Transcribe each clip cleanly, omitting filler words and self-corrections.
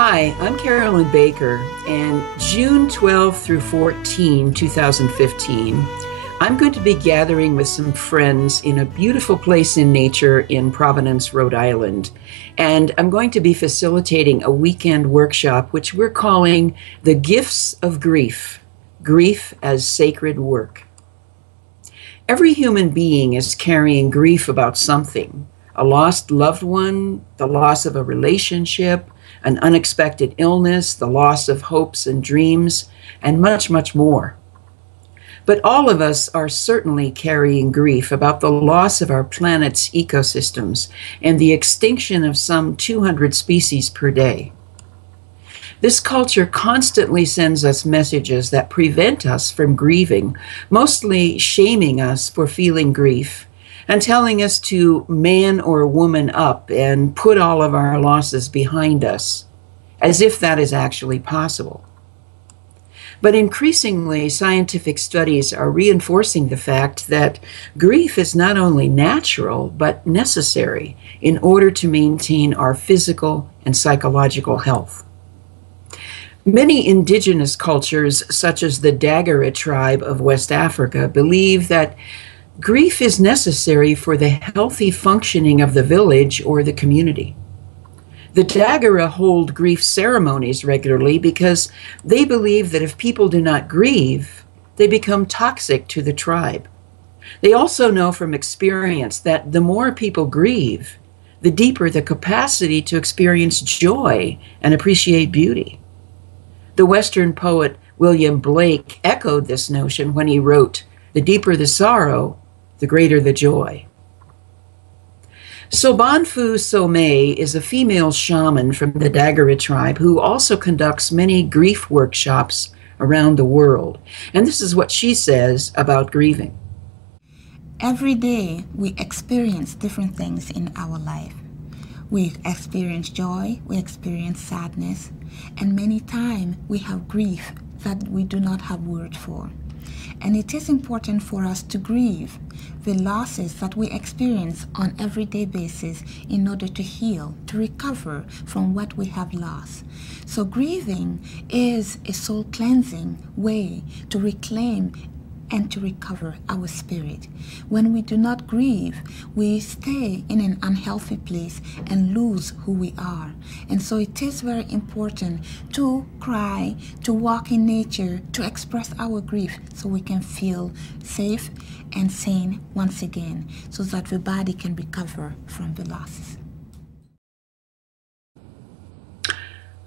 Hi, I'm Carolyn Baker, and June 12 through 14, 2015, I'm going to be gathering with some friends in a beautiful place in nature in Providence, Rhode Island. And I'm going to be facilitating a weekend workshop, which we're calling The Gifts of Grief, Grief as Sacred Work. Every human being is carrying grief about something: a lost loved one, the loss of a relationship, an unexpected illness, the loss of hopes and dreams, and much, much more. But all of us are certainly carrying grief about the loss of our planet's ecosystems and the extinction of some 200 species per day. This culture constantly sends us messages that prevent us from grieving, mostly shaming us for feeling grief and telling us to man or woman up and put all of our losses behind us, as if that is actually possible. But increasingly, scientific studies are reinforcing the fact that grief is not only natural, but necessary in order to maintain our physical and psychological health. Many indigenous cultures, such as the Dagara tribe of West Africa, believe that grief is necessary for the healthy functioning of the village or the community. The Dagara hold grief ceremonies regularly because they believe that if people do not grieve, they become toxic to the tribe. They also know from experience that the more people grieve, the deeper the capacity to experience joy and appreciate beauty. The Western poet William Blake echoed this notion when he wrote, "The deeper the sorrow, the greater the joy." Sobanfu Some is a female shaman from the Dagara tribe who also conducts many grief workshops around the world. And this is what she says about grieving. Every day we experience different things in our life. We experience joy, we experience sadness, and many times we have grief that we do not have words for. And it is important for us to grieve the losses that we experience on an everyday basis in order to heal, to recover from what we have lost. So grieving is a soul cleansing way to reclaim and to recover our spirit. When we do not grieve, we stay in an unhealthy place and lose who we are. And so it is very important to cry, to walk in nature, to express our grief so we can feel safe and sane once again, so that the body can recover from the losses.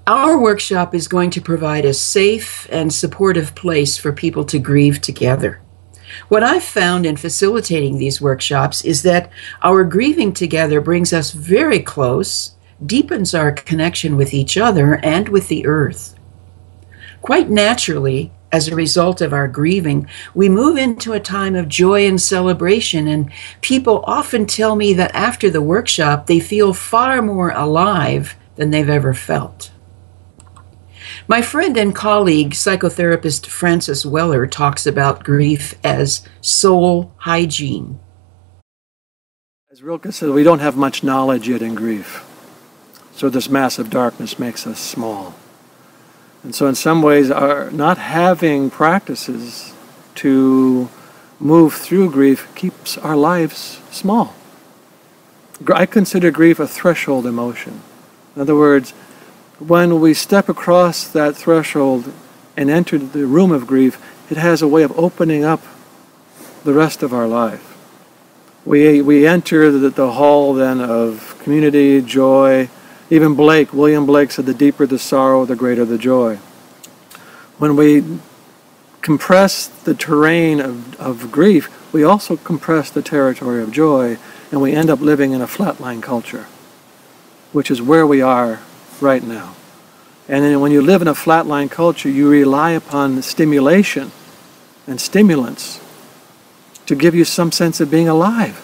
Our workshop is going to provide a safe and supportive place for people to grieve together. What I've found in facilitating these workshops is that our grieving together brings us very close, deepens our connection with each other and with the earth. Quite naturally, as a result of our grieving, we move into a time of joy and celebration, and people often tell me that after the workshop, they feel far more alive than they've ever felt. My friend and colleague, psychotherapist Frances Weller, talks about grief as soul hygiene. As Rilke said, we don't have much knowledge yet in grief. So this massive darkness makes us small. And so in some ways, our not having practices to move through grief keeps our lives small. I consider grief a threshold emotion. In other words, when we step across that threshold and enter the room of grief, it has a way of opening up the rest of our life. We enter the hall then of community, joy. Even William Blake said, the deeper the sorrow, the greater the joy. When we compress the terrain of grief, we also compress the territory of joy, and we end up living in a flatline culture, which is where we are right now. And then when you live in a flatline culture, you rely upon stimulation and stimulants to give you some sense of being alive,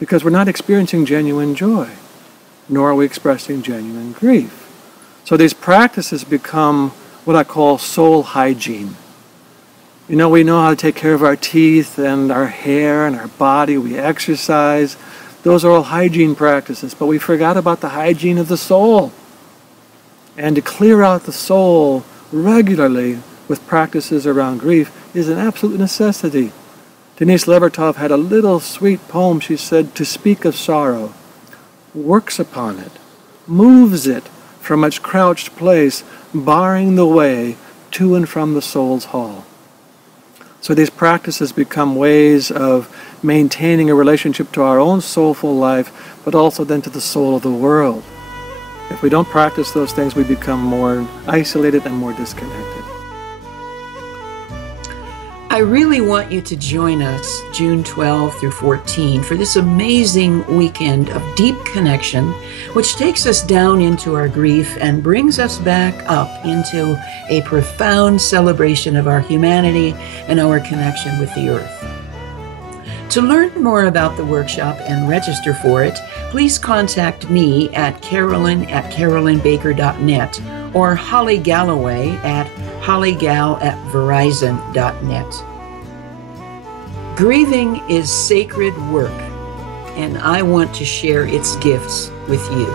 because we're not experiencing genuine joy, nor are we expressing genuine grief. So these practices become what I call soul hygiene. You know, we know how to take care of our teeth and our hair and our body. We exercise. Those are all hygiene practices, but we forgot about the hygiene of the soul. And to clear out the soul regularly with practices around grief is an absolute necessity. Denise Levertov had a little sweet poem, she said, to speak of sorrow, works upon it, moves it from its crouched place, barring the way to and from the soul's hall. So these practices become ways of maintaining a relationship to our own soulful life, but also then to the soul of the world. If we don't practice those things, we become more isolated and more disconnected. I really want you to join us June 12 through 14 for this amazing weekend of deep connection, which takes us down into our grief and brings us back up into a profound celebration of our humanity and our connection with the earth. To learn more about the workshop and register for it, please contact me at carolyn@carolynbaker.net or Holly Galloway at hollygal@verizon.net. Grieving is sacred work, and I want to share its gifts with you.